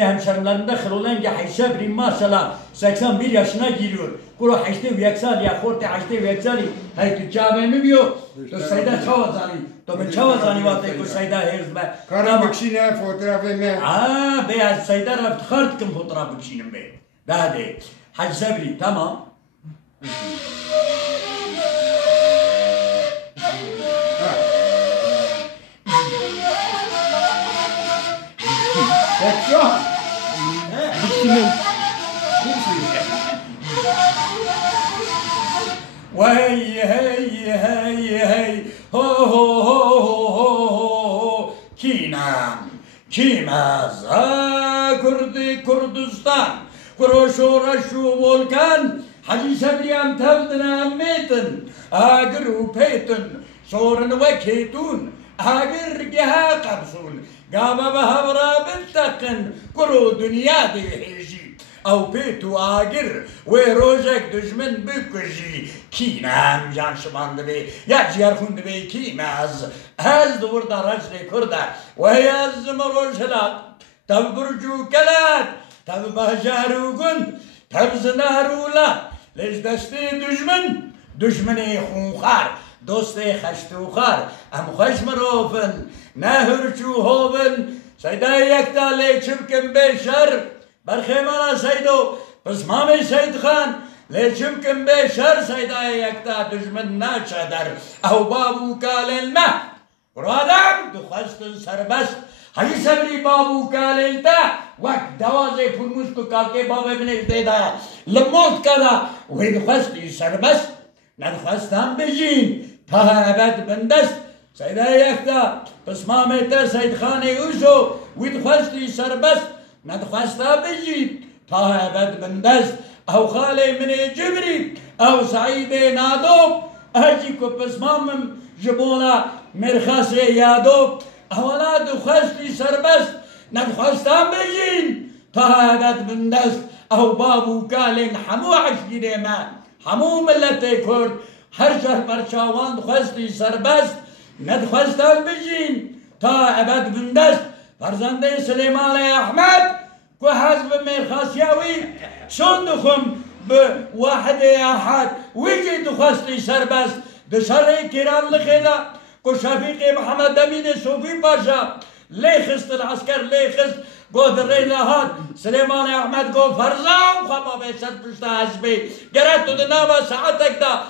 Hemşerilerinde Xırolenge Haysebri maşallah 81 yaşına giriyor. Kuru haşte veksal ya korte haşte veksali. Hay tu çavemi biyo. To sayda çavazani. To ben çavazani vate ku sayda herz be. Kara bükşine fotoğrafı me. Aa beyaz sayda raft khart kim fotoğraf bükşinim be. Daha de. Haysebri tamam. Bekliyor. Bükşinim. Hey hey hey hey ho ho ho ho ho Kinam Kimaz Kurdi Kurdistan Kuroşora şu volkan Hacı Sebriyam tevdina metin Agir upeytin Sorun vekitun Agir geha kapsun Gaba bahavra biltakın Kuru dünya dihiji او پیتو آگر و روزک دشمن بکشی کی نام جان شمانده بی یا جیار خونده بی کی ماز از دور دارش کرده و هی از مروشلات تب برجو کلات تب بهجارو گن تب زنارولا لیش دستی دشمن خونخار دوست خشتوخار ام خوش مروفن نهرچو هوبن سیده یکتا لیچم کم بیشر برخیمانا سیدو پس مامی سید خان لیچم کم به شر سیدای یکتا دشمن ناچادر او بابو کالل مه برو آدم دخواستن سربست حجی سبری بابو کالل تا وقت دوازه پرموشتو کالکه بابا بنش دیدا لموت کادا وی دخواستی سربست ندخواستم بجین تا عبد بندست سیدای یکتا پس مامی تا سید خان اوشو وی دخواستی سربست ندخواستا بجید تا ابد بندست او خاله من جبری او سعید نادوب اجی کو پسمامم جبولا مرخص یادو اولا دخواستی سربست ندخواستا بجید تا ابد بندست او بابو کالین همو عشقی ما همو ملت کرد هر شهر برچاوان دخواستی سربست ندخواستا بجید تا ابد بندست فرزنده سلیمان احمد که حزب مرخصیاوی شون دخم به واحد احد ویجی دخواستی سربست دشاره کران لخیده که شفیق محمد امین صوفی پاشا لیخست العسکر لیخست گو در ریلهات سلیمان احمد گو فرزام خواه به سر پشت حزبی گرد تو دناوا ساعتک دا